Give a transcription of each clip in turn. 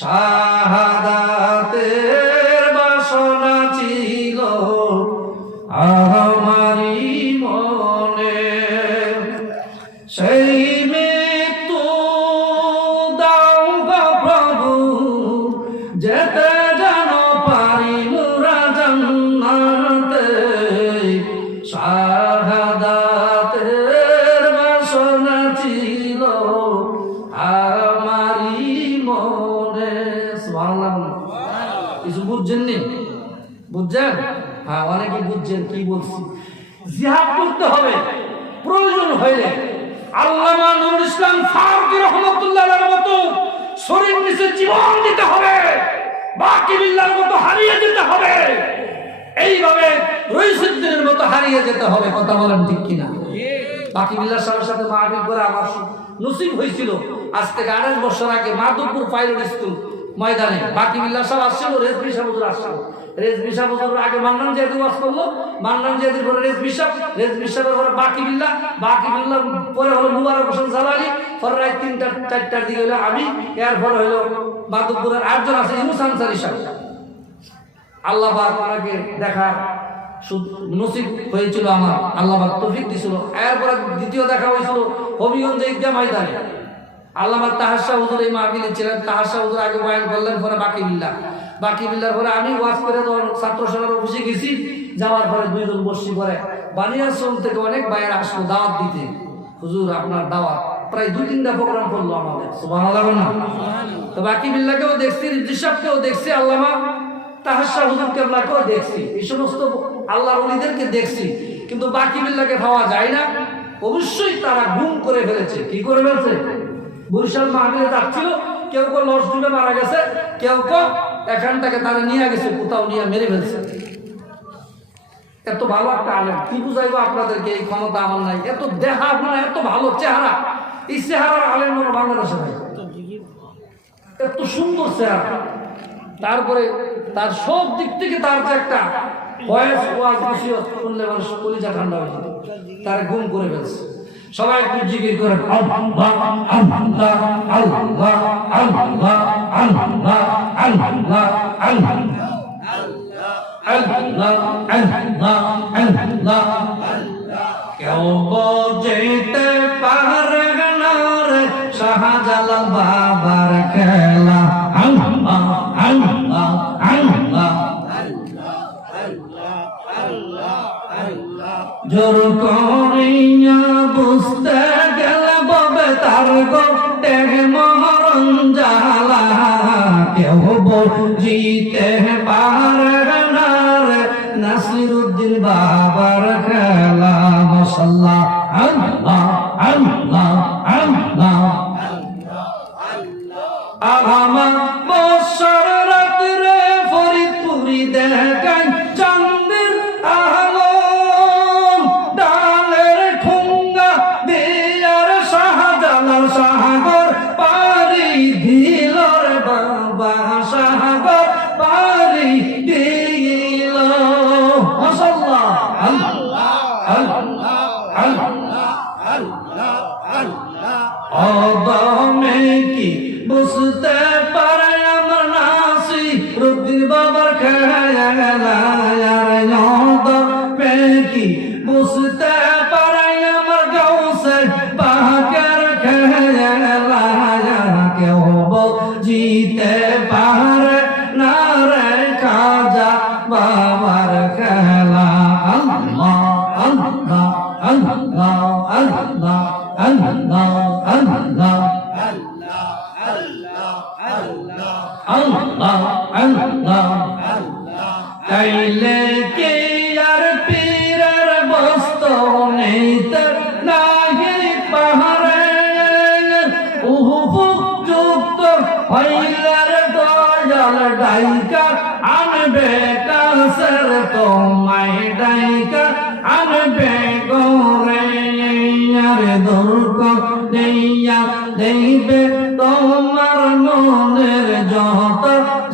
শাহাদাতের বাসনা ছিল আমারই মনে, সেই মৃত্যু দাও গো প্রভু, যেতে যেন পারি মোরা জান্নাতে। শাহাদাতের বাসনা ছিল আমারই মনে। সুবহানাল্লাহ। কিছু বুঝছেননি? বুঝছেন? হ্যাঁ, অনেকে বুঝছেন কি বলছি। জিহাদ করতে হবে, প্রয়োজন হইলে আল্লামা নুরুল ইসলাম ফারুকী রাহমাতুল্লাহর মতো শরীর নিচে জীবন দিতে হবে, বাকি বিল্লাহর মতো হারিয়ে যেতে হবে, এইভাবে রইসুদ্দিনের মতো হারিয়ে যেতে হবে। কথা বলেন ঠিক কিনা? বাকি বিল্লাহর সাথে মাহফিল করে আমার নসিব হয়েছিল আজ থেকে 28 বছর আগে মাধবপুর পাইলট স্কুল ময়দানে। বাকি বিল্লাহ সাহেব আসছিল, রেজভি সাহেব হুজুর আসছিল। রেজভি সাহেব হুজুর আগে মান্নান জিয়াদি ওয়াজ করলো, মান্নান জিয়াদির পরে রেজভি সাহেব, রেজভি সাহেবের পরে বাকি বিল্লাহ, বাকি বিল্লাহ পরে হলো মুবারক হোসেন জালালি, পরে রাত 3টা 4টার দিকে হলো আমি, এরপরে হলো মাধবপুরের 8জন আছে ইউনুস আনসারী সাহেব। আল্লাহ পাক ওনাকে দেখা নসিব হয়েছিল আমার, আল্লাহ পাক তৌফিক দিয়েছিল। এরপরে দ্বিতীয় দেখা হয়েছিল হবিগঞ্জে ঈদগাহ ময়দানে। আল্লামা তাহার শাহ হুজুর এই মাহফিলে ছিলেন। তাহার শাহ হুজুর আগে বয়ান করলেন, পরে বাকি বিল্লাহ, বাকি বিল্লার পরে আমি ওয়াজ করে ছাত্র সভার অফিসে গেছি। যাওয়ার পরে 2 জন বসি করে বানিয়াশ্রম থেকে অনেক বাইরে আসলো দাওয়াত দিতে। হুজুর আপনার দাওয়াত, প্রায় 2-3টা প্রোগ্রাম করলো আমাদের। সুবহানাল্লাহ না? তো বাকি বিল্লাহকেও দেখছি, রিজভী সাহেবকেও দেখছি, আল্লামা তাহার শাহ হুজুর কেবলাকেও দেখছি, এই সমস্ত আল্লাহর ওলিদেরকে দেখছি, কিন্তু বাকি বিল্লাহকে পাওয়া যায় না। অবশ্যই তারা গুম করে ফেলেছে। কি করে ফেলেছে? বরিশাল মাহফিলে যাচ্ছিল, কেউ কেউ লস ডুবে মারা গেছে, কেউ কেউ এখানটাকে তারা নিয়ে গেছে, কোথাও নিয়ে মেরে ফেলছে। এত ভালো একটা আলেম, কি বুঝাইবো আপনাদেরকে? এই ক্ষমতা আমার নাই। এত দেহা আপনার, এত ভালো চেহারা, এই চেহারার আলেম মনে বাংলাদেশে নাই। এত সুন্দর চেহারা, তারপরে তার সব দিক থেকে তার যে একটা ভয়েস ওয়াজ নসিহত শুনলে মানুষ কলিজা ঠান্ডা হয়ে যায়। তার গুম করে ফেলছে। সবাই একটু জিকির করেন, আল্লাহ আল্লাহ আল্লাহ আল্লাহ আল্লাহ আল্লাহ আল্লাহ আল্লাহ। কেউ বুঝতে পারে না রে শাহজালাল বাবার খেলা। আল্লাহ আল্লাহ আল্লাহ জোর করিয়া বুঝতে গেলে ববে তার গোটে মরণ জ্বালা। কেউ বুঝিতে পারে না রে নাসিরুদ্দিন বাবার খেলা। মাশাআল্লাহ আল্লাহ আল্লাহ আল্লাহ। আমার বছর রাত্রে ফরিদপুরি দেখাই চাঁদের আলো, ডালের ঠুঙ্গা দিয়ার শাহজালাল সাগর পারি দিল রে বাবা, সাগর পারি দিল। মাশাআল্লাহ আল্লাহ আল্লাহ আল্লাহ আল্লাহ আল্লাহ। অদমে কি বুঝতে পারে আমার নাসিরুদ্দিন বাবার খেলা। অদমে কি বুঝতে পারে আমার গাউসে পাকের খেলা। কেউ বুঝিতে পারে না রে খাজা বাবার খেলা। আল্লাহ আল্লাহ আল্লাহ আল্লাহ আল্লাহ আল্লাহ আল্লাহ আল্লাহ। তাইলে কে আর পীরের বস্তু নেই তার নাহি পাহাড়ে। উপযুক্ত হইলার দয়াল ডাইকা আনবে কাছের, তোমায় ডাইকা আনবে গোরে। দুর্গ দেইয়া দেইবে তোমার মনের যত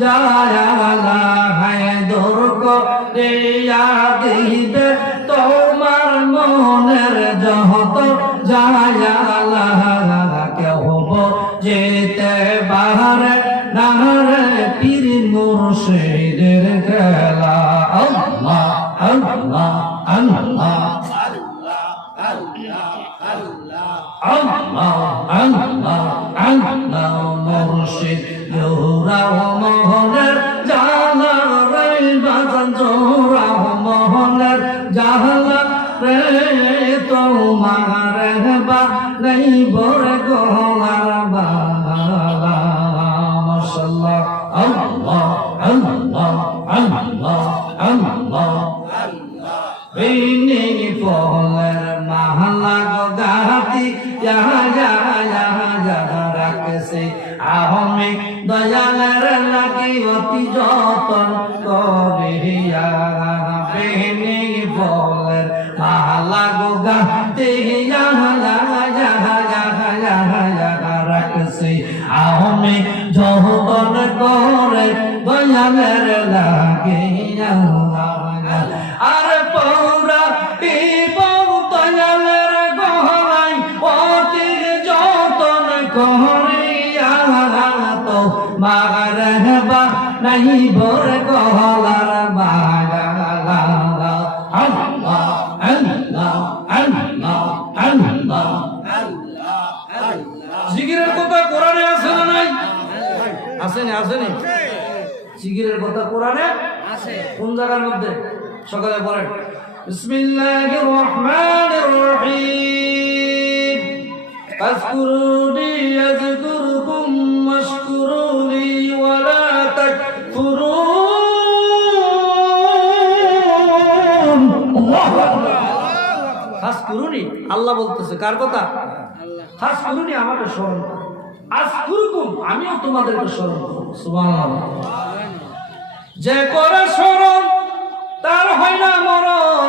জায়ালা। হায় দুর্গ দেইয়া দেইবে তোমার মনের যত জায়ালা। কেউ যেতে পারে না রে পীর মুর্শিদের খেলা আল্লাহ আল্লাহ আল্লাহ আল্লাহ আল্লাহ আল্লাহ মুর্শিদ জোরাও মোহনের জালা রে বাজান জোরাও মোহনের জালা রে তোমার বা নাই বড় গোলার বালা মাশাআল্লাহ আল্লাহ আল্লাহ আল্লাহ আল্লাহ বিনি ফলের মাহলা গাতি রাখছে আহমে দয়ালের লাগি অতি যতন করিয়া বিনি ফলের মাহলা গাতি রাখছে আহমে যতন করে দয়ালের লাগিয়া আর পৌরা এবং দয়ালের গহনাই অতি যতন করিয়া তো মাগরবা নাই ভোর গহলার বাগালা আল্লাহ আল্লাহ আল্লাহ আল্লাহ জিকিরের কথা কোরআনে আছে না নাই? আছে না? আছে না? জিকিরের কথা কোরআনে আছে। কোন জায়গার মধ্যে? সকালে পড়েন বিসমিল্লাহির রহমানির রহিম ফাজকুরুনি আযকুরকুম ওয়াশকুরুনি ওয়া লা তাকফুরুন। আল্লাহু আকবার। ফাজকুরুনি আল্লাহ বলতেছে, কার কথা? আল্লাহ। ফাজকুরুনি আমাকে স্মরণ করো, আযকুরকুম আমিও তোমাদেরকে স্মরণ করব। সুবহানাল্লাহ। যে করে স্মরণ তার হয় না মরণ,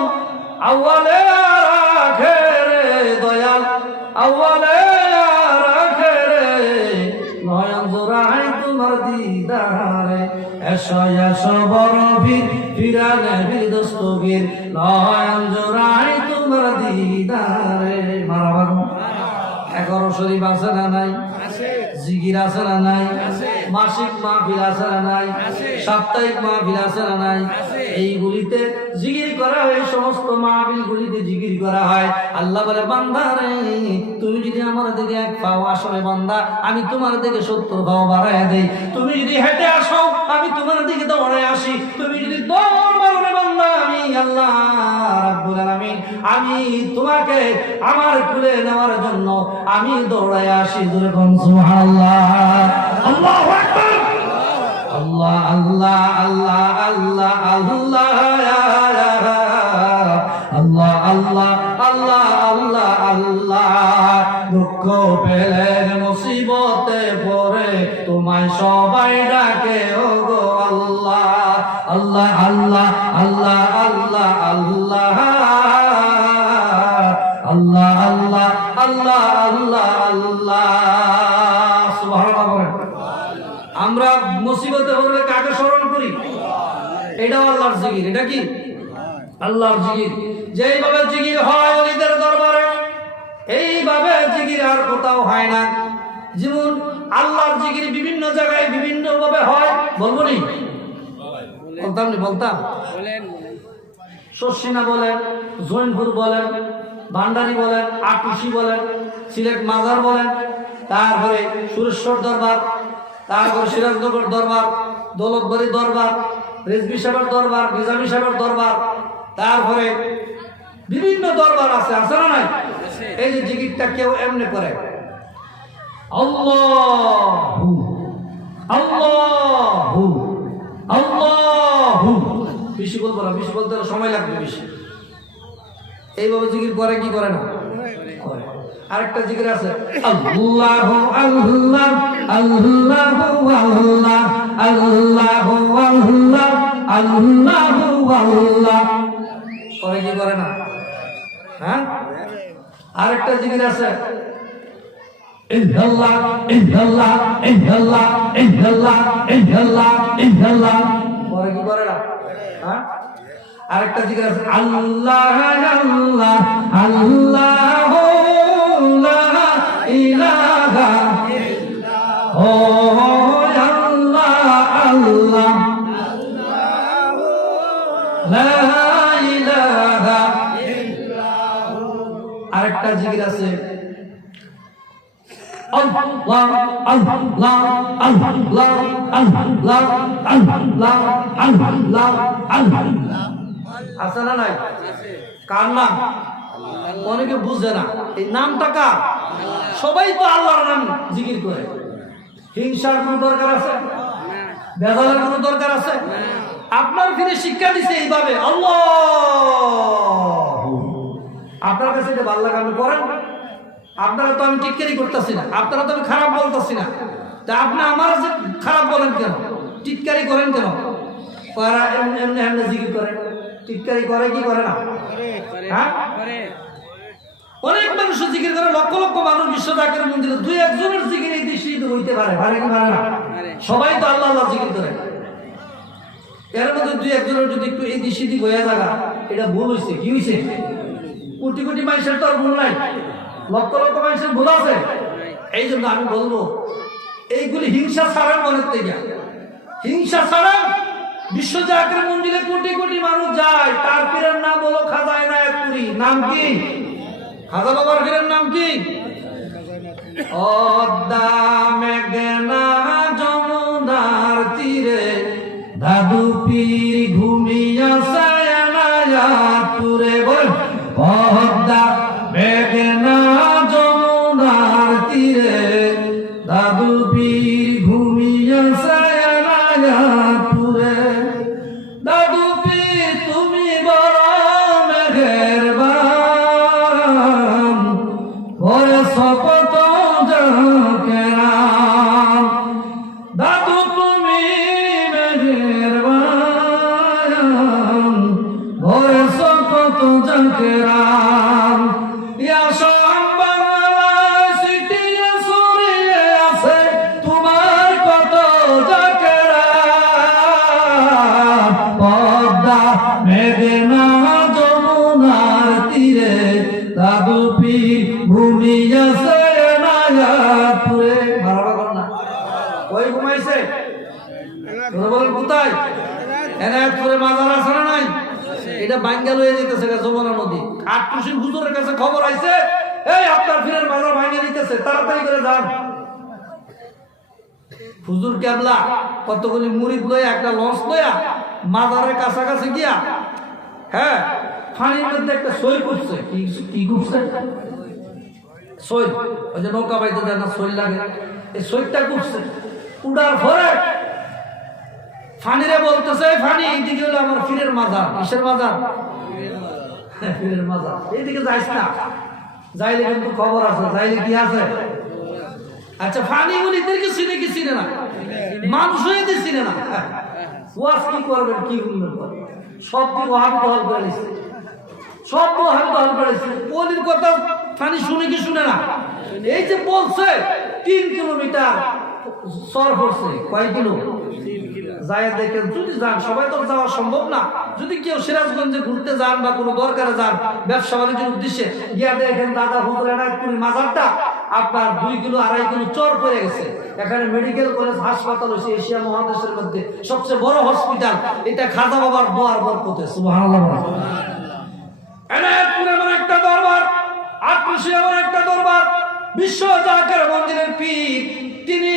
আউয়ালে আর আখেরে দয়াল, আউয়ালে আর আখেরে নয়ন জোড়াই তোমার দিদারে, এসো এসো বড় বীর ফিরানে বীর দস্তগীর, নয়ন জোড়াই তোমার দিদারে। মারহাবা। 11 শরীফ আছে না নাই? জিকির আছে না নাই? মাসিক মাহফিল আছে না নাই? সাপ্তাহিক মাহফিল আছে না নাই? এইগুলিতে জিকির করা হয়, সমস্ত মাহফিল গুলিতে জিকির করা হয়। আল্লাহ বলে, বান্দা রে তুমি যদি আমার দিকে 1 পাও আসলে বান্দা, আমি তোমার দিকে 70 পাও বাড়ায় দেই। তুমি যদি হেঁটে আসো আমি তোমার দিকে দৌড়ে আসি। তুমি যদি দৌড় মারো রে বান্দা, আমি আল্লাহ রাব্বুল আলামিন আমি তোমাকে আমার কুলে নেওয়ার জন্য আমি দৌড়ায় আসি। যখন সুবহানাল্লাহ, আল্লাহু আকবার, আল্লাহ আল্লাহ আল্লাহ আল্লাহ আল্লাহ আল্লাহ আল্লাহ আল্লাহ আল্লাহ আল্লাহ। দুঃখ পেলে মুসিবতে পড়ে তোমায় সবাই ডাকে ও গো আল্লাহ আল্লাহ আল্লাহ আল্লাহ আল্লাহ আল্লাহ আল্লাহ আল্লাহ আল্লাহ আল্লাহ আল্লাহ। সুবহানাল্লাহ। আমরা মুসিবতে পড়লে কাকে স্মরণ করি? এটাও আল্লাহর জিকির। এটা কি? আল্লাহর জিকির। যেইভাবে জিকির হয় ওলিদের দরবারে, এইভাবে জিকির আর কোথাও হয় না। যেমন আল্লাহর জিকির বিভিন্ন জায়গায় বিভিন্ন ভাবে হয়। বলবো নি? বলতাম শর্ষিনা বলেন, জৈনপুর বলেন, ভান্ডারি বলেন, আকুশি বলেন, সিলেট মাজার বলেন, তারপরে সুরেশ্বর দরবার, তারপরে সিরাজনগর দরবার, দৌলতবাড়ি দরবার, রেজবি সাহেবের দরবার, নিজামী সাহেবের দরবার, তারপরে বিভিন্ন দরবার আছে, আছে না নাই? এই যে জিকিরটা কেউ এমনি করে আল্লাহু আল্লাহু আল্লাহু, বেশি বলবো না, বেশি বলতে সময় লাগবে বেশি। এইভাবে জিকির করে কি করে না? আরেকটা জিকির আছে আল্লাহু আল্লাহ আল্লাহু আল্লাহ আল্লাহু আল্লাহ আল্লাহু আল্লাহ, করে কি করে না? হ্যাঁ, আরেকটা জিকির আছে ইল্লাল্লাহ ইল্লাল্লাহ ইল্লাল্লাহ ইল্লাল্লাহ ইল্লাল্লাহ ইল্লাল্লাহ, করে কি করে না? হ্যাঁ, আরেকটা জিকির আছে আল্লাহ আল্লাহ আল্লাহু লা ইলাহা ইল্লাল্লাহ, ও আল্লাহ জিকির আছে আল্লাহ আল্লাহ আল্লাহ আল্লাহ আল্লাহ আল্লাহ আল্লাহ আছে না নাই? কার নাম? অনেকে বুঝে না এই নামটা কার। সবাই তো আল্লাহর নাম জিকির করে। হিংসার কোনো দরকার আছে? বেজালের কোনো দরকার আছে? আপনার ফিরে শিক্ষা দিছে এইভাবে আল্লাহ। আপনার কাছে এটা ভালো লাগে আপনি করেন। আপনারা তো আমি টিটকারি করতেছি না, আপনারা তো আমি খারাপ বলতেছি না, তা আপনি আমার যে খারাপ বলেন কেন, টিটকারি করেন কেন? এমনি এমনি জিকির করে, টিটকারি করে কি করে না? হ্যাঁ, অনেক মানুষ জিকির করে, লক্ষ লক্ষ মানুষ বিশ্ব জাকের মন্দিরে দুই একজনের জিকির এই দৃষ্টি হইতে পারে, পারে কি পারে না? সবাই তো আল্লাহ আল্লাহ জিকির করে। এর মধ্যে দুই একজনের যদি একটু এই দৃষ্টি হয়ে থাকা, এটা ভুল হয়েছে। কি হয়েছে? কোটি কোটি মানুষের তো আর ভুল নাই, লক্ষ লক্ষ মানুষের ভুল আছে। এই জন্য আমি বলবো এইগুলি হিংসা ছাড়ার মনের থেকে, হিংসা ছাড়া বিশ্ব জাকের মন্দিরে কোটি কোটি মানুষ যায়, তার পীরের নাম হলো খাজা এনায়েতপুরী। নাম কি? খাজা বাবার পীরের নাম কি? অদ্দা মেঘনা যমুনার তীরে দাদু পীর ঘুমিয়াছে এনায়েতপুরে। বলেন অদ্দা মেঘনা যমুনার তীরে দাদু পীর ঘুমিয়াছে এনায়েতপুরে। দাদু পীর তুমি বড় মেহেরবান, ওরে শপথ জাকেরাম। দাদু তুমি মেহেরবান, ওরে শপথ জাকেরাম। ইয়া শাম বাংলায় সিটিয়ে ছড়িয়ে আছে তোমার কত জাকেরাম। পদ্মা মেঘনা যমুনার তীরে দাদু পীর ঘুমিয়েছে এনায়েতপুরে। মারাবা না ওই ঘুমাইছে, বলেন কোথায়? এনায়েতপুরে মাজার আছে না নাই? এটা বাঙ্গাল হয়ে যেতেছে যমুনা নদী। আটটুসির হুজুরের কাছে খবর আইছে, এই আপনার ফিরের মাজার ভাঙে নিতেছে, তাড়াতাড়ি করে যান। হুজুর কেবলা কতগুলি মুরিদ লইয়া একটা লঞ্চ লইয়া মাজারের কাছাকাছি গিয়া, হ্যাঁ, পানির মধ্যে একটা সই করছে। কি করছে? সই, ওই যে নৌকা বাইতে যায় না, সই লাগে, এই সইটা করছে। উড়ার পরে ফানিরে বলতেছে, ফানি এইদিকে হলো আমার ফিরের মাজার। কিসের মাজার? ফিরের মাজার। এইদিকে যাইস না, যাইলে কিন্তু খবর আছে, যাইলে কি আছে? আচ্ছা, ফানি উনিদেরকে চিনে কি চিনে না? মানুষ হয়ে দিয়ে চিনে না। ওয়াজ কি করবেন, কি করবেন? সব দিক ওহাবি দহল করে নিচ্ছে, সব ওহাবি দহল করেছে। ওলির কথা ফানি শুনে কি শুনে না? এই যে বলছে 3 কিলোমিটার সর পড়ছে, কয় কিলো? যায় দেখেন, যদি যান, সবাই তো যাওয়া সম্ভব না। যদি কেউ সিরাজগঞ্জে ঘুরতে যান বা কোনো দরকারে যান, ব্যবসা বাণিজ্যের উদ্দেশ্যে গিয়া দেখেন দাদা হুজুর এনায়েতপুরীর মাজারটা আপনার 2 কিলো 2.5 কিলো চর পড়ে গেছে। এখানে মেডিকেল কলেজ হাসপাতাল হচ্ছে এশিয়া মহাদেশের মধ্যে সবচেয়ে বড় হসপিটাল। এটা খাজা বাবার দোয়ার বরকতে। সুবহানাল্লাহ। এনায়েতপুর এমন একটা দরবার, আটরশি এমন একটা দরবার, বিশ্ব জাকের মন্দিরের পীর, তিনি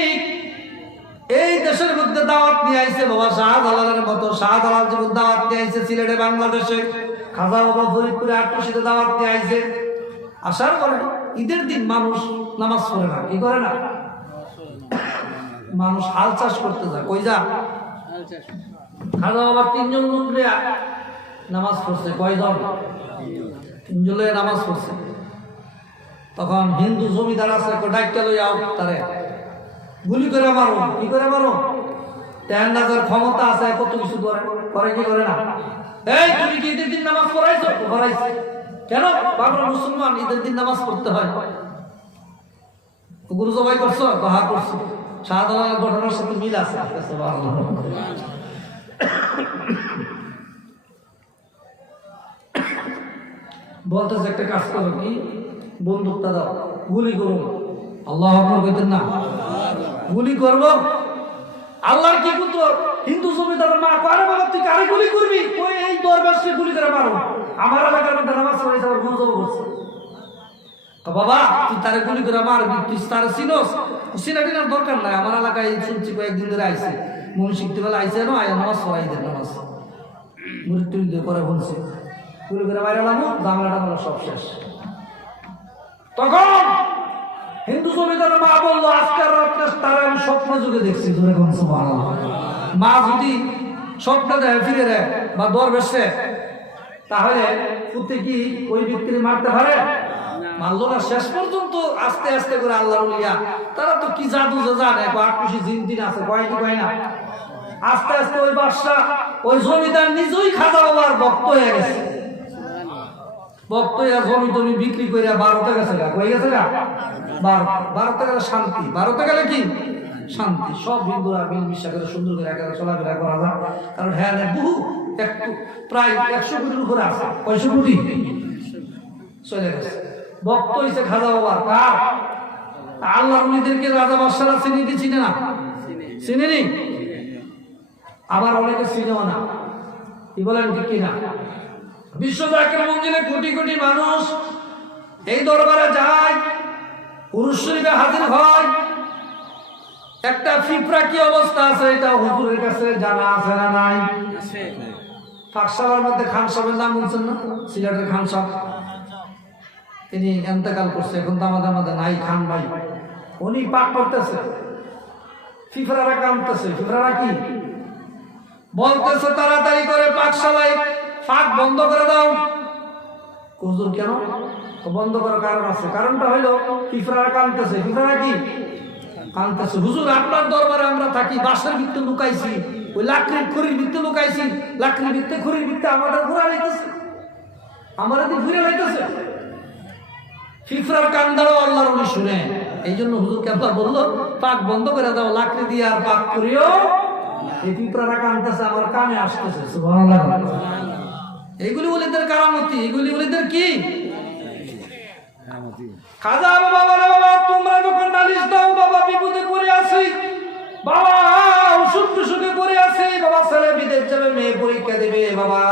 এই দেশের মধ্যে দাওয়াত নিয়ে আইছে। বাবা শাহজালালের মতো শাহজালাল যখন দাওয়াত নিয়ে আইছে সিলেটে বাংলাদেশে, খাজা বাবা ফরিদপুরে আটরশিতে দাওয়াত নিয়ে আইছে। আসার পরে ঈদের দিন মানুষ নামাজ পড়ে না, কি করে না? মানুষ হাল চাষ করতে যায়। কই যা? খাজা বাবা 3 জন লোক নামাজ পড়ছে। কয়জন? 3 জন নামাজ পড়ছে। তখন হিন্দু জমিদার আছে, ডাক্তার লইয়া তারে গুলি করে মারো। কি করে মারো? তেহান্নাজের ক্ষমতা আছে, কত কিছু করে, করে কি করে না? এই তুমি কি ঈদের দিন নামাজ পড়াইছো? পড়াইছি। কেন? আমরা মুসলমান, ঈদের দিন নামাজ পড়তে হয়। গুরু জবাই করছো? হা করছি। শাহজালালের ঘটনার সাথে মিল আছে। বলতেছে একটা কাজ করো, কি বন্দুকটা দাও, গুলি করুন। আল্লাহ আকবার কইতেন না? গুলি করব। আল্লাহর কি পুত্র হিন্দু জমিদার মা কারে বাবা তুই কারে গুলি করবি? ওই এই দরবারকে গুলি করে মারো। আমার এলাকার মধ্যে নামাজ পড়াইছে, আমার গুরু জব করছে। বাবা তুই তারে গুলি করে মারবি, তুই তারে চিনোস? চিনাটিনার দরকার নাই, আমার এলাকায় শুনছি কয়েকদিন ধরে আইসে, মন শিখতে গেলে আইসে না, আয় নামাজ পড়াই দেন, নামাজ মৃত্যু করে বলছে গুলি করে বাইরে নামো, ঝামেলাটা বলা সব শেষ। তখন হিন্দু জমিদার মা বললো, আজকের রাত্রে তারা আমি স্বপ্ন যুগে দেখছি। মা যদি স্বপ্ন দেয় ফিরে দেয় বা দর বেসে, তাহলে পুত্রে কি ওই ব্যক্তির মারতে পারে? মারলো না। শেষ পর্যন্ত আস্তে আস্তে করে আল্লাহ উলিয়া তারা তো কি জাদু জানে, খুশি জিন টিন আছে, কয় কি কয় না, আস্তে আস্তে ওই বাদশা ওই জমিদার নিজেই খাজা বাবার ভক্ত হয়ে গেছে। ভক্ত হইয়া জমি টমি বিক্রি করে ভারতে গেছে, কয়ে গেছে গা ভারতে গেলে শান্তি, ভারতে গেলে কি শান্তি। সব হিন্দুরা মিল মিশা করে সুন্দর করে একেবারে চলাফেরা করা যায়, কারণ হ্যাঁ বহু একটু প্রায় 100 কোটির উপরে আছে, 500 কোটি চলে গেছে। ভক্ত হয়েছে খাজা বাবার। কার? আল্লাহ উনিদেরকে রাজা বাদশারা চিনি কি চিনে না? চিনেনি। আবার অনেকে চিনেও না, কি বলেন ঠিক কিনা? বিশ্ব জাকির মঞ্জিলে কোটি কোটি মানুষ এই দরবারে যায়, পুরুষ শরীফে হাজির হয়। একটা ফিফরা কি অবস্থা আছে এটা হুজুরের কাছে জানা আছে না নাই? ফাঁকসাবার মধ্যে খান সাহেবের নাম বলছেন না? সিলেটের খান সাহেব, তিনি এন্তেকাল করছে, এখন তো আমাদের মধ্যে নাই খান ভাই। উনি পাক করতেছে, ফিফরারা কামতেছে। ফিফরারা কি বলতেছে? তাড়াতাড়ি করে পাকশালায় ফাঁক বন্ধ করে দাও। হুজুর কেন বন্ধ করার কারণ আছে, কারণটা হইলো ফিফরারা কামতেছে। ফিফরারা কি কামতেছে? হুজুর আপনার দরবারে আমরা থাকি, বাঁশের ভিত্তে লুকাইছি, ওই লাকড়ির খড়ির ভিত্তে লুকাইছি, লাকড়ির ভিত্তে খড়ির ভিত্তে আমাদের ঘুরা লাইতেছে, আমাদের ঘুরে লাইতেছে। ফিফরার কান্দারও আল্লাহর উনি শুনে, এই জন্য হুজুর কেবলা বললো পাক বন্ধ করে দাও, লাকড়ি দিয়ে আর পাক করিও। এই ফিফরারা কানতেছে, আমার কানে আসতেছে। সুবহানাল্লাহ। এইগুলি ওলিদের কারামতি, এগুলি ওলিদের কি খাজা বাবা। বাবা তোমরা যখন নালিশ দাও, বাবা বিপদে পড়ে আছি, বাবা অসুখ টুসুখে পড়ে আছি, বাবা ছেলে বিদেশ যাবে, মেয়ে পরীক্ষা দেবে, বাবা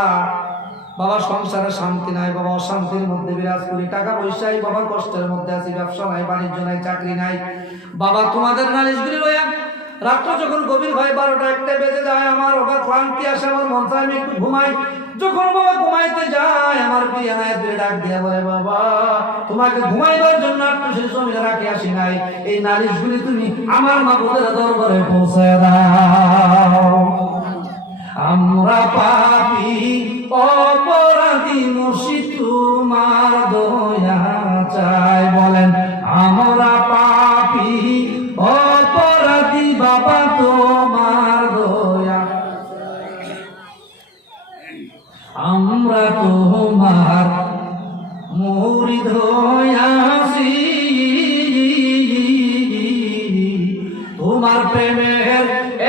বাবা সংসারে শান্তি নাই, বাবা অশান্তির মধ্যে বিরাজ করি, টাকা পয়সাই বাবা কষ্টের মধ্যে আছি, ব্যবসা নাই, বাণিজ্য নাই, চাকরি নাই, বাবা তোমাদের নালিশগুলি লইয়া রাত্র যখন গভীর হয় 12টা 1টা বেজে যায়, আমার বাবা ক্লান্তি আসে, আমার মন চায় আমি একটু ঘুমাই। যখন বাবা ঘুমাইতে যায়, আমার বিয়ে নাই তুই ডাক দিয়া বলে, বাবা তোমাকে ঘুমাইবার জন্য একটু সে জমিনে রাখি আসি নাই, এই নালিশগুলি তুমি আমার মাবুদের দরবারে পৌঁছে দাও। আমরা পাপী অপরাধী মুর্শিদ তোমার দয়া চাই। বলেন আমরা পাপী অপরাধী বাবা তোমার দয়া, আমরা তোমার মুরিদ হইয়াছি, তোমার প্রেমের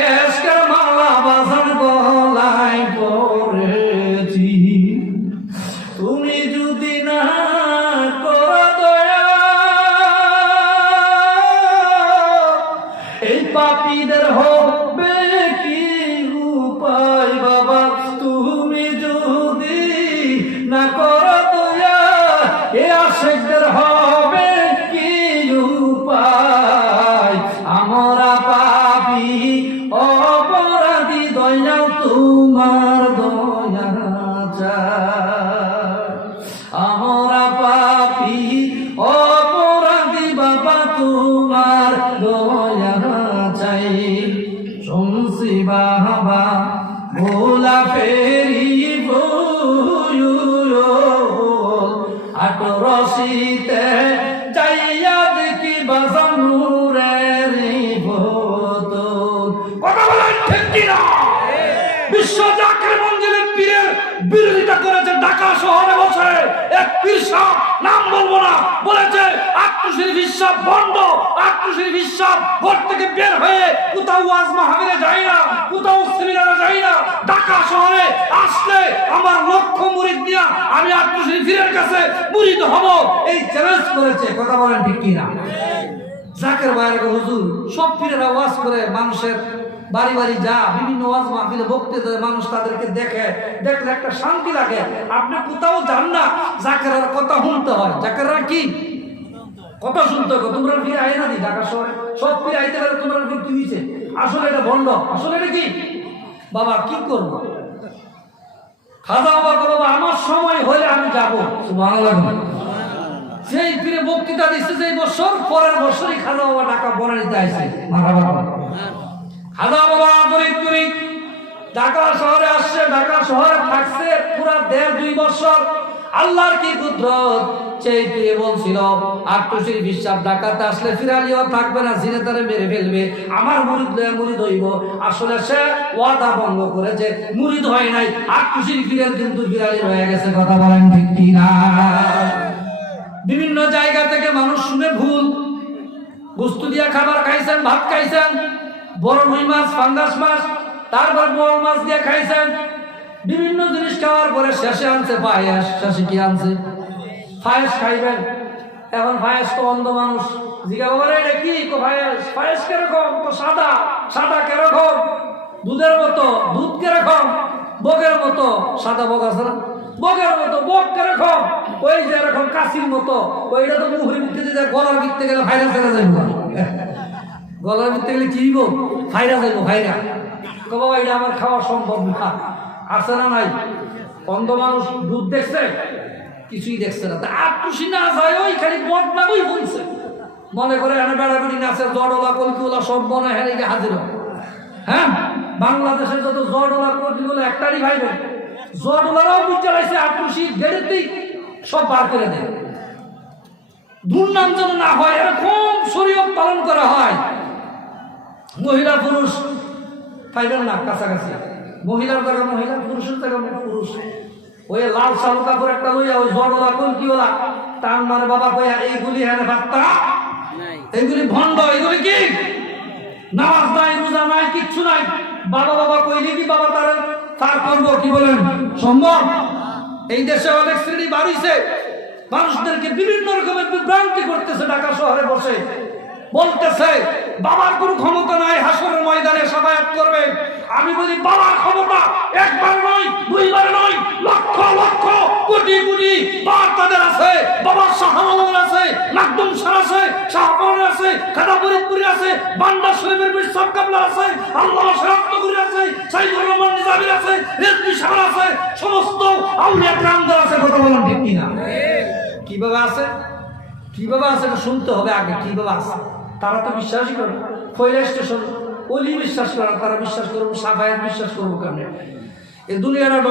এশকের মালা বাজার গলায় পড়েছি। তুমি যদি না করো দয়া, এই পাপীদের হবে কি উপায়? বাবা তুমি যদি না করো দয়া, এ আশিকদের হবে কি উপায়? আমরা পাপী অপরাধী, দয়া তোমার দয়া চাই। আমরা পাপী অপরাধী বাবা তোমার দয়া চাই। শুনছি বাবা ভোলা ফেরি আটরশিতে যাইয়া দেখি বাজার নূরের বোতল। কথা বলেন ঠিক কিনা? বিশ্ব জাকির মঞ্জিলের পীরের বিরোধিতা করেছে ঢাকা শহরে বসে এক পীর সাহেব, নাম বলবো না, বলেছে আক্তু শরীফ হিসাব বন্ধ, আক্তু শরীফ হিসাব ঘর থেকে বের হয়ে কোথাও ওয়াজ মাহফিলে যাই না, কোথাও সেমিনারে যাই না, ঢাকা শহরে আসলে আমার লক্ষ্য মুরিদ নিয়ে আমি আক্তু শরীফ পীরের কাছে মুরিদ হব, এই চ্যালেঞ্জ করেছে। কথা বলেন ঠিক কিনা? জাকির ভাইয়ের হুজুর সব পীরেরা ওয়াজ করে, মানুষের বাড়ি বাড়ি যা, বিভিন্ন ওয়াজ মাহফিলে বক্তৃতা দেয়, মানুষ তাদেরকে দেখে, দেখলে একটা শান্তি লাগে। আপনি কোথাও যান না, জাকেরার কথা শুনতে হয়। জাকেররা কি কথা শুনতে হবে। তোমরা ফিরে আয় না দি ঢাকা শহরে সব ফিরে আইতে পারে, তোমরা ফিরে কি হয়েছে? আসলে এটা বন্ধ, আসলে এটা কি বাবা কি করবো? খাজা বাবা বাবা আমার সময় হলে আমি যাবো। সুবহানাল্লাহ। সেই ফিরে বক্তৃতা দিচ্ছে যে বছর, পরের বছরই খাজা বাবা ঢাকা বনানীতে আসছে। মারহাবা। খাজা বাবা গরিব গরিব ঢাকা শহরে আসছে, ঢাকা শহরে থাকছে পুরা 1.5-2 বছর। আল্লাহর কি কুদরত, সেই ফিরে বলছিল আটটুসির বিশ্বাস ঢাকাতে আসলে ফিরালিও থাকবে না, জিনে তারে মেরে ফেলবে, আমার মুরিদ হইব। আসলে সে ওয়াদা ভঙ্গ করেছে, মুরিদ হয় নাই, আটটুসির ফিরের কিন্তু ফিরালি হয়ে গেছে। কথা বলেন ঠিক কিনা? বিভিন্ন জায়গা থেকে মানুষ শুনে ভুল বস্তু দিয়া খাবার খাইছেন, ভাত খাইছেন, বড় রুই মাছ, ফাঙ্গাস মাছ, তারপর বড় মাছ দিয়ে খাইছেন, বিভিন্ন জিনিস খাওয়ার পরে শেষে আনছে পায়েস। শেষে কি আনছে? পায়েস খাইবেন। এখন পায়েস তো অন্ধ মানুষ জিজ্ঞাসা করে এটা কি? পায়েস। পায়েস কিরকম? তো সাদা। সাদা কিরকম? দুধের মতো। দুধ কিরকম? বগের মতো। সাদা বগ আছে না? বগের মতো। বগ কিরকম? ওই যে এরকম কাশির মতো। ওইটা তো মুখের ভিতরে দিতে গলার ভিতরে গেলে ভাইরাস চলে যাইব। গলার ভিতরে গেলে কি দিব? ভাইরাস যাইব, ভাইরাস। বাবা এটা আমার খাওয়া সম্ভব না। আছে না নাই? অন্ধ মানুষ দুধ দেখছে, কিছুই দেখছে না। তা আটটুসি না যায় ওই খালি বদনামই বলছে, মনে করে এনে বেড়াবেড়ি নাচে, জড়লা কলকিওলা সব মনে হয় এদিকে হাজির হয়। হ্যাঁ, বাংলাদেশের যত জড়লা কলকিওলা একটারই ভাইবে, জড়লারাও বুঝতে পারছে আটটুসি গেড়েতেই সব বার করে দেয়। দুর্নাম যেন না হয় এরকম শরীয়ত পালন করা হয়। মহিলা পুরুষ পাইবেন না কাছাকাছি, মহিলার জায়গা মহিলা, পুরুষের জায়গা পুরুষ। ওই লাল শাল কাপড় একটা লইয়া ওই জড়লা কলকিওলা তার মানে বাবা কইয়া এইগুলি হ্যাঁ ভাত্তা, এইগুলি ভণ্ড, এইগুলি কি নামাজ নাই, রোজা নাই, কিচ্ছু নাই। বাবা বাবা কইলি কি বাবা তার করবো? কি বলেন সম্ভব? এই দেশে অনেক শ্রেণী বাড়িছে, মানুষদেরকে বিভিন্ন রকমের বিভ্রান্তি করতেছে। ঢাকা শহরে বসে বলতেছে বাবার কোনো ক্ষমতা নাই হাসরের ময়দানে সাফায়াত করবে। আমি বলি বাবার ক্ষমতা একবার নয়, দুইবার নয়, লক্ষ লক্ষ কোটি কোটি বার তাদের আছে। বাবার শাহজালাল আছে, নাকদম শাহ আছে, শাহপুর আছে, খাদাপুরপুরি আছে, বান্ডা শরীফের বিশ্বর কাবলা আছে, আল্লাহ শরীফপুরি আছে, সাইদুর রহমান নিজামী আছে, রেজবি শাহ আছে, সমস্ত আউলিয়া کرامদের আছে। কথা বলেন ঠিক কিনা? কিভাবে আছে? কিভাবে আছে শুনতে হবে আগে। কিভাবে আছে? তারা তো বিশ্বাসই করে ফয়লা স্টেশন ওলি বিশ্বাস করে, তারা বিশ্বাস করবো, সাফায়াত বিশ্বাস করবো কেন? এই দুনিয়ার